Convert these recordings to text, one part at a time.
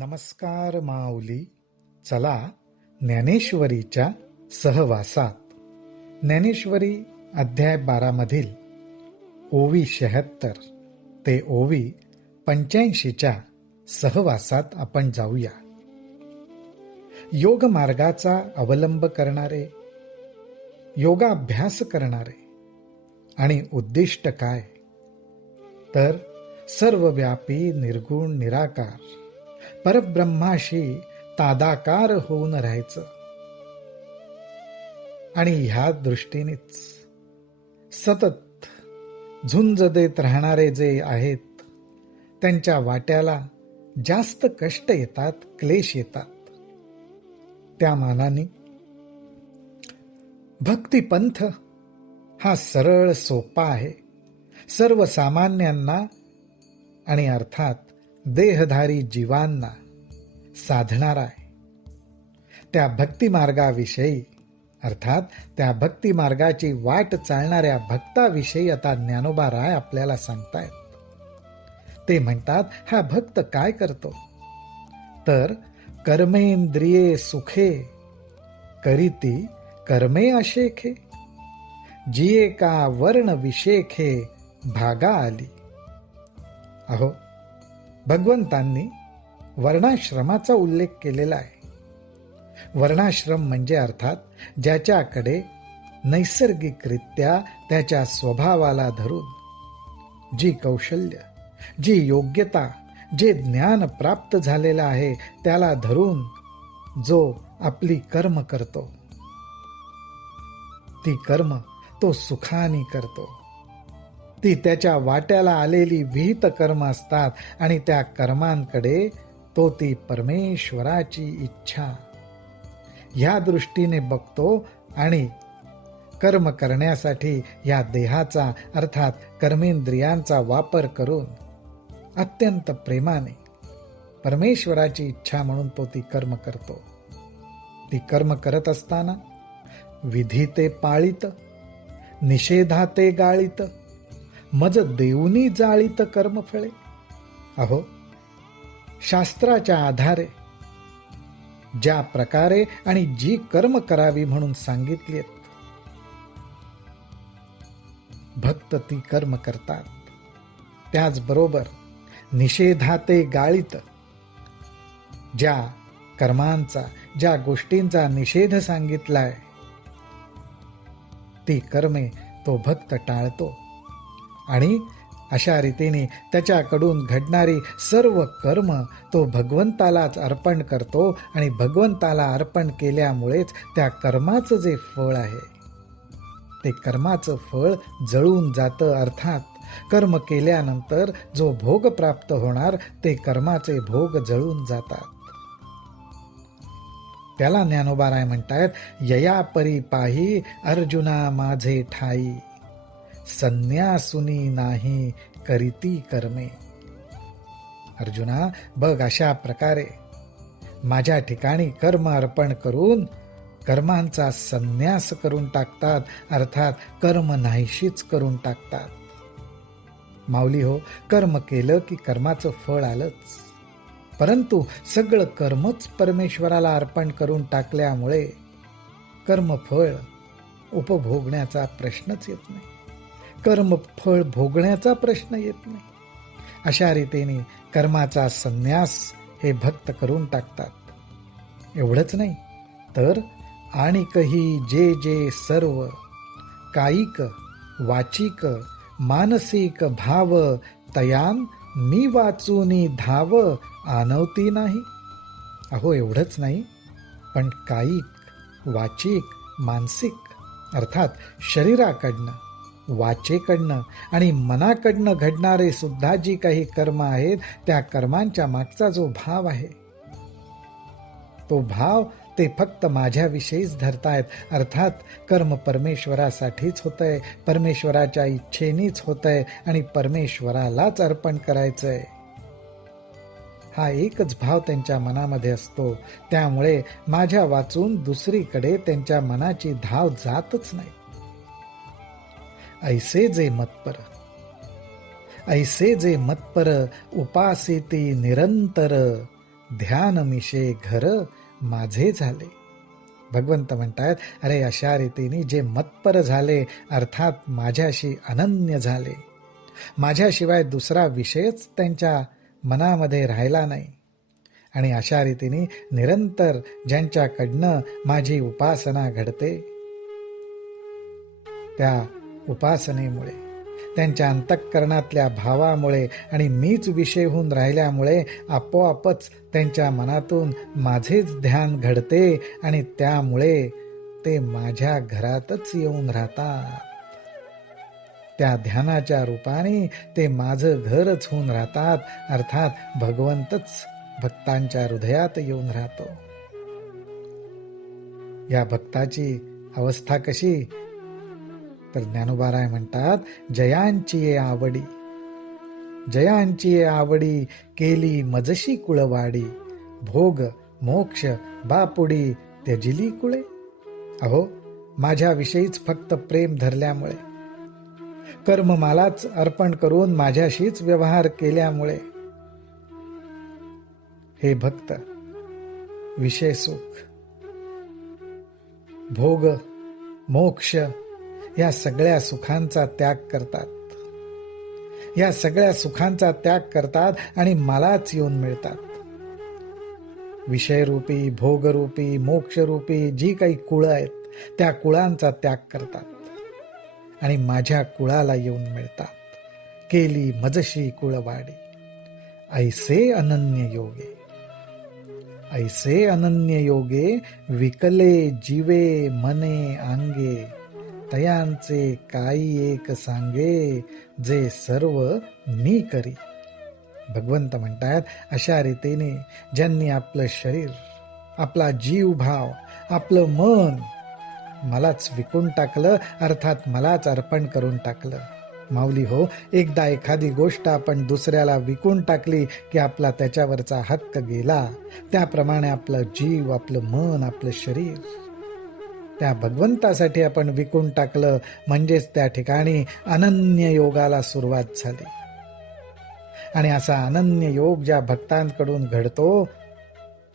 नमस्कार माऊली. चला ज्ञानेश्वरीच्या सहवासात. ज्ञानेश्वरी अध्याय 12 मधील ओवी 76 ते ओवी 85च्या सहवासात आपण जाऊया. योग मार्गाचा अवलंब करणारे, योगाभ्यास करणारे आणि उद्दिष्ट काय, तर सर्वव्यापी निर्गुण निराकार परब्रह्माशी तादाकार होऊन राहायचं. आणि ह्या दृष्टीनेच सतत झुंज देत राहणारे जे आहेत त्यांच्या वाट्याला जास्त कष्ट येतात, क्लेश येतात. त्या मानाने भक्तिपंथ हा सरळ सोपा आहे, सर्वसामान्यांना आणि अर्थात देहधारी जीवांना साधणारा आहे. त्या भक्तिमार्गाविषयी अर्थात त्या भक्तिमार्गाची वाट चालणाऱ्या भक्ताविषयी आता ज्ञानोबा राय आपल्याला सांगतायत. ते म्हणतात, हा भक्त काय करतो, तर कर्मेंद्रिये सुखे करीती कर्मे अशेखे, जिये का वर्ण विशेखे भागा आली. अहो, भगवंतांनी वर्णाश्रमाचा उल्लेख केलेला आहे. वर्णाश्रम म्हणजे अर्थात ज्याच्याकडे नैसर्गिकरित्या त्याच्या स्वभावाला धरून जी कौशल्य, जी योग्यता, जे ज्ञान प्राप्त झालेलं आहे त्याला धरून जो आपली कर्म करतो, ती कर्म तो सुखाने करतो. ती त्याच्या वाट्याला आलेली विहित कर्म असतात आणि त्या कर्मांकडे तो ती परमेश्वराची इच्छा ह्या दृष्टीने बघतो आणि कर्म करण्यासाठी या देहाचा अर्थात कर्मेंद्रियांचा वापर करून अत्यंत प्रेमाने परमेश्वराची इच्छा म्हणून तो ती कर्म करतो. ती कर्म करत असताना विधी ते पाळीत, निषेधा ते गाळीत, मज देऊनी जाळीत कर्मफळे. अहो, शास्त्राच्या आधारे ज्या प्रकारे आणि जी कर्म करावी म्हणून सांगितली भक्त ती कर्म करतात. त्याचबरोबर निषेधाते गाळीत, ज्या कर्मांचा, ज्या गोष्टींचा निषेध सांगितलाय ती कर्मे तो भक्त टाळतो आणि अशा रीतीने त्याच्याकडून घडणारी सर्व कर्म तो भगवंतालाच अर्पण करतो आणि भगवंताला अर्पण केल्यामुळेच त्या कर्माचं जे फळ आहे ते कर्माचं फळ जळून जातं. अर्थात कर्म केल्यानंतर जो भोग प्राप्त होणार ते कर्माचे भोग जळून जातात. त्याला ज्ञानोबा राय म्हणतायत, यया परी पाही अर्जुना माझे ठाई, संन्यासुनी नाही करीती कर्मे. अर्जुना, बघ अशा प्रकारे माझ्या ठिकाणी कर्म अर्पण करून कर्मांचा संन्यास करून टाकतात, अर्थात कर्म नाहीशीच करून टाकतात. माऊली हो, कर्म केलं की कर्माचं फळ आलंच, परंतु सगळं कर्मच परमेश्वराला अर्पण करून टाकल्यामुळे कर्मफळ उपभोगण्याचा प्रश्नच येत नाही, कर्मफळ भोगण्याचा प्रश्न येत नाही. अशा रीतीने कर्माचा संन्यास हे भक्त करून टाकतात. एवढंच नाही तर आणिकही जे जे सर्व कायिक वाचिक मानसिक भाव तयान मी वाचूनी धाव आणवती नाही. अहो, एवढंच नाही पण कायिक वाचिक मानसिक अर्थात शरीराकडनं, वाचेकडनं आणि मनाकडनं घडणारे सुद्धा जी काही कर्म आहेत त्या कर्मांच्या मागचा जो भाव आहे तो भाव ते फक्त माझ्याविषयीच धरतायत. अर्थात कर्म परमेश्वरासाठीच होतंय, परमेश्वराच्या इच्छेनीच होतंय आणि परमेश्वरालाच अर्पण करायचंय. हा एकच भाव त्यांच्या मनामध्ये असतो. त्यामुळे माझ्या वाचून दुसरीकडे त्यांच्या मनाची धाव जातच नाही. ऐसे जे मतपर उपासिती निरंतर ध्यान मिशे घर माझे झाले. भगवंत म्हणतात, अरे अशा रीतीने जे मतपर झाले, अर्थात माझ्याशी अनन्य झाले, माझ्याशिवाय दुसरा विषयच त्यांच्या मनामध्ये राहिला नाही, आणि अशा रीतीने निरंतर ज्यांच्याकडनं माझी उपासना घडते, त्या उपासनेमुळे, त्यांच्या अंतःकरणातल्या भावामुळे आणि मीच विषय होऊन राहिल्यामुळे आपोआपच त्यांच्या मनातून माझेच ध्यान घडते आणि त्यामुळे ते माझ्या घरातच येऊन राहतात. त्या ध्यानाच्या रूपाने ते माझं घरच होऊन राहतात, अर्थात भगवंतच भक्तांच्या हृदयात येऊन राहतो. या भक्ताची अवस्था कशी? तर ज्ञानोबाराय म्हणतात, जयांची ये आवडी, जयांची ये आवडी, केली मजशी कुळवाडी, भोग मोक्ष बापुडी त्यजिली कुळे. अहो, माझ्याविषयीच फक्त प्रेम धरल्यामुळे, कर्म मलाच अर्पण करून माझ्याशीच व्यवहार केल्यामुळे हे भक्त विषय सुख, भोग, मोक्ष या सगळ्या सुखांचा त्याग करतात, या सगळ्या सुखांचा त्याग करतात आणि मलाच येऊन मिळतात. विषयरूपी, भोगरूपी, मोक्षरूपी जी काही कुळं आहेत, त्या कुळांचा त्याग करतात आणि माझ्या कुळाला येऊन मिळतात. केली मजशी कुळवाडी, ऐसे अनन्य योगे, ऐसे अनन्य योगे, विकले जीवे मने आंगे, तयांचे काही एक सांगे, जे सर्व मी करी. भगवंत म्हणतात, अशा रीतीने ज्यांनी आपलं शरीर, आपला जीव भाव, आपलं मन मलाच विकून टाकलं, अर्थात मलाच अर्पण करून टाकलं. माऊली हो, एकदा एखादी गोष्ट आपण दुसऱ्याला विकून टाकली की आपला त्याच्यावरचा हक्क गेला. त्याप्रमाणे आपलं जीव, आपलं मन, आपलं शरीर त्या भगवंतासाठी आपण विकून टाकलं, म्हणजेच त्या ठिकाणी अनन्य योगाला सुरुवात झाली. आणि असा अनन्य योग ज्या भक्तांकडून घडतो,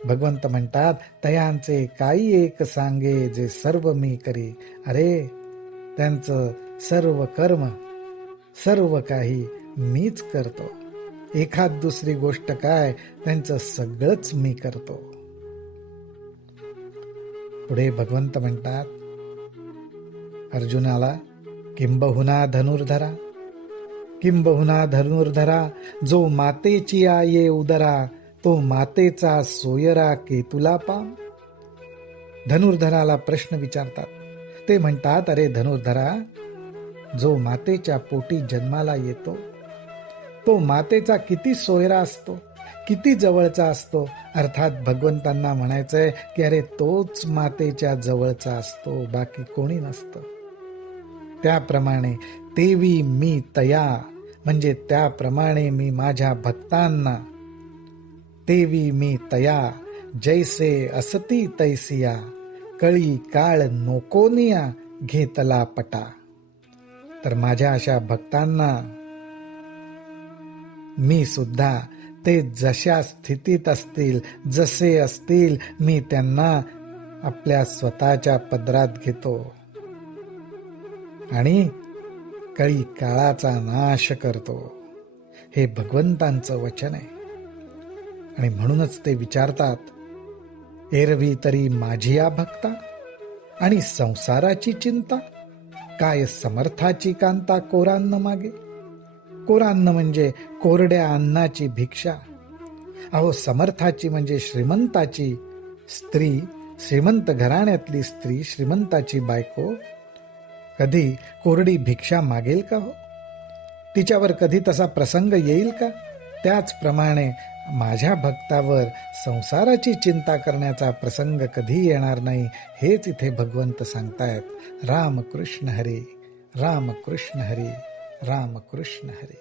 भगवंत म्हणतात, तयांचे काही एक सांगे, जे सर्व मी करी. अरे, त्यांचं सर्व कर्म, सर्व काही मीच करतो. एखाद दुसरी गोष्ट काय, त्यांचं सगळंच मी करतो. पुढे भगवंत म्हणतात अर्जुनाला, किंबहुना धनुर्धरा, किंबहुना धनुर्धरा, जो मातेची आये उदरा, तो मातेचा सोयरा केतुला पाम. धनुर्धराला प्रश्न विचारतात. ते म्हणतात, अरे धनुर्धरा, जो मातेच्या पोटी जन्माला येतो, तो मातेचा किती सोयरा असतो, किती जवळचा असतो. अर्थात भगवंतांना म्हणायचंय की अरे तोच मातेच्या जवळचा असतो, बाकी कोणी नसतं. त्याप्रमाणे तेवी मी तया, म्हणजे त्याप्रमाणे मी माझ्या भक्तांना, तेवी मी तया, जैसे असती तैसिया, कळी काळ नोकोनिया, घेतला पटा. तर माझ्या अशा भक्तांना मी सुद्धा ते जशा स्थितीत असतील, जसे असतील, मी त्यांना आपल्या स्वतःच्या पदरात घेतो आणि कळी काळाचा नाश करतो. हे भगवंतांचं वचन आहे. आणि म्हणूनच ते विचारतात, एरवी तरी माझी या भक्ता आणि संसाराची चिंता, काय समर्थाची कांता कोरान्न मागे. कोरान्न म्हणजे कोरड्या अन्नाची भिक्षा. अहो, समर्थाची म्हणजे श्रीमंताची स्त्री, श्रीमंत घराण्यातली स्त्री, श्रीमंताची बायको कधी कोरडी भिक्षा मागेल का हो? तिच्यावर कधी तसा प्रसंग येईल का? त्याचप्रमाणे माझ्या भक्तावर संसाराची चिंता करण्याचा प्रसंग कधी येणार नाही, हेच इथे भगवंत सांगतायत. राम कृष्ण हरी, राम कृष्ण हरी, राम कृष्ण हरी.